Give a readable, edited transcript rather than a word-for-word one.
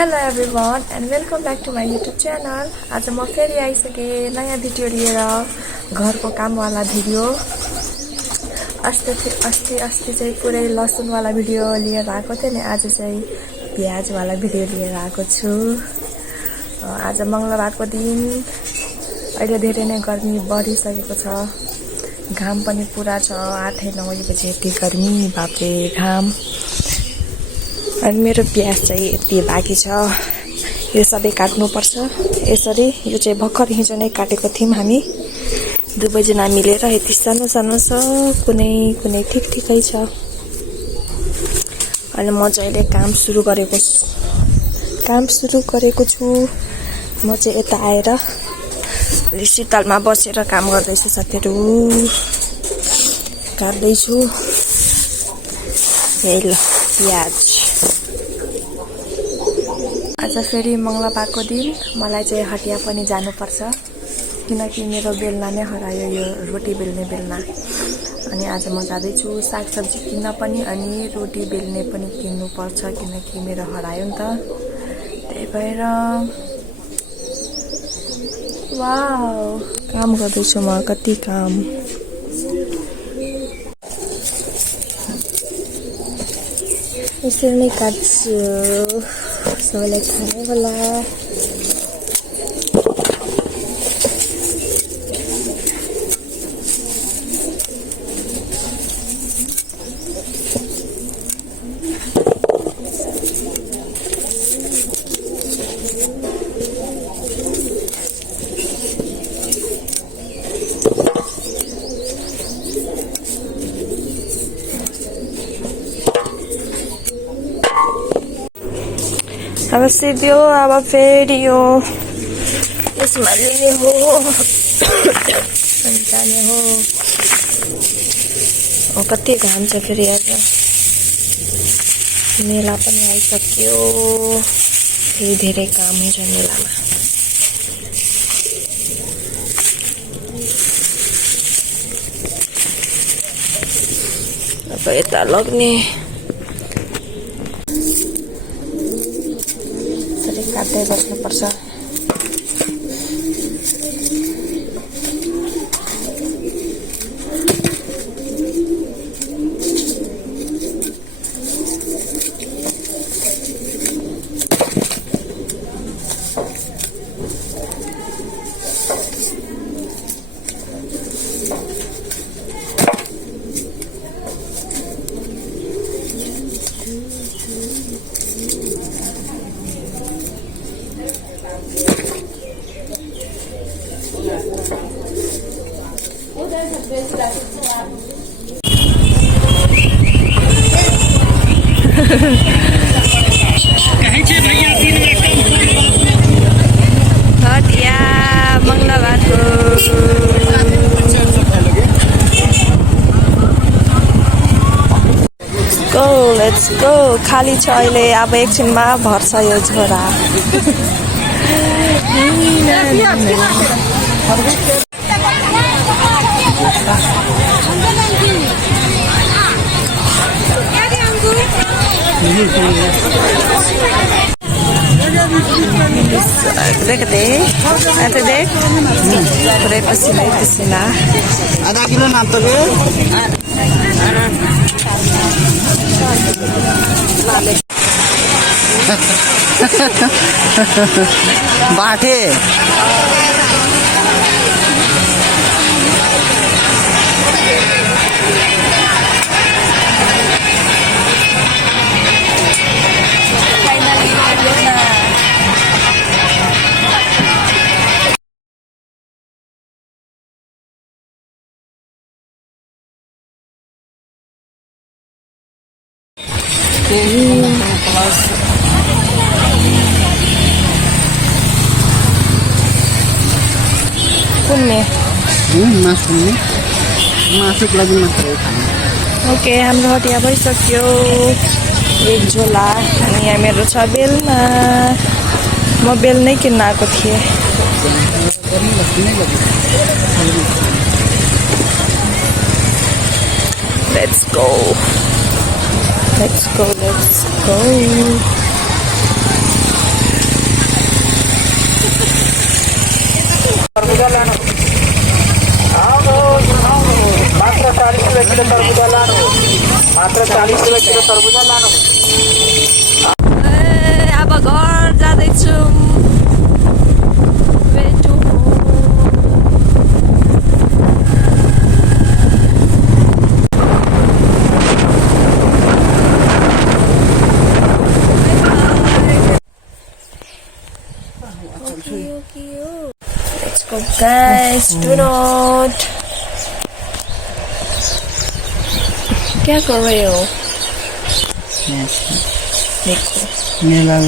Hello everyone and welcome back to my YouTube channel. आज म फेरि आइसकेँ नयाँ भिडियो लिएर, घरको कामवाला भिडियो। अस्ति चाहिँ पुरै लसुनवाला भिडियो लिएर आएको थिएँ नि, आज चाहिँ प्याजवाला भिडियो लिएर आएको छु। आज मङ्गलबारको दिन, अहिले धेरै नै गर्मी बढिसकेको छ, घाम पनि पुरा छ। 8-9 बजे यति गर्मी, बापरे घाम। अनि मेरो प्याज चाहिँ यति बाँकी छ, यो सबै काट्नुपर्छ यसरी। यो चाहिँ भर्खर हिजो नै काटेको थियौँ हामी, दुवैजना मिलेर। यति सानो सानो छ, कुनै ठिकै छ। अनि म चाहिँ अहिले काम सुरु गरेको छु। म चाहिँ यता आएर शीतलमा बसेर काम गर्दैछु, साथीहरू काट्दैछु। यही ल प्याज। आज फेरि मङ्गलबारको दिन, मलाई चाहिँ हटिया पनि जानुपर्छ, किनकि मेरो बेलना नै हरायो, यो रोटी बेल्ने बेलना। अनि आज म जाँदैछु सागसब्जी किन्न पनि, अनि रोटी बेल्ने पनि किन्नुपर्छ, किनकि मेरो हरायो नि त। त्यही भएर वाउ, काम गर्दैछु म, कति काम। यसरी नै काट्छु, सबैलाई खाने होला। अब सिद्धियो, अब फेरि यो यसमा लिने हो अनि जाने हो। कति घाम छ फेरि, आज मेला पनि आइसक्यो, फेरि धेरै काम हुन्छ मेलामा। अब यता लग्ने काट्दै बस्नुपर्छ। हटिया मङ्गलबारको गो, लेट्स गो। खाली छ अहिले, अब एकछिनमा भर्छ यो झोरा। देख पुरै पसिना। आधा किलो नाप्तले बाटे मासुको लागि मात्रै खानु। ओके, हाम्रो हटिया भइसक्यो। एक झोला, अनि यहाँ मेरो छ बेलना। म बेल नै किन्न आएको थिएँ। Let's go. तरबुजा लानु मात्र 40 रुपैयाँ किलो तरबुजा लानु मात्र 40 रुपैयाँ किलो तरबुजा लानु अब घर जाँदैछु Let's go guys, do not. क्या कर रहे हो? देखो मेला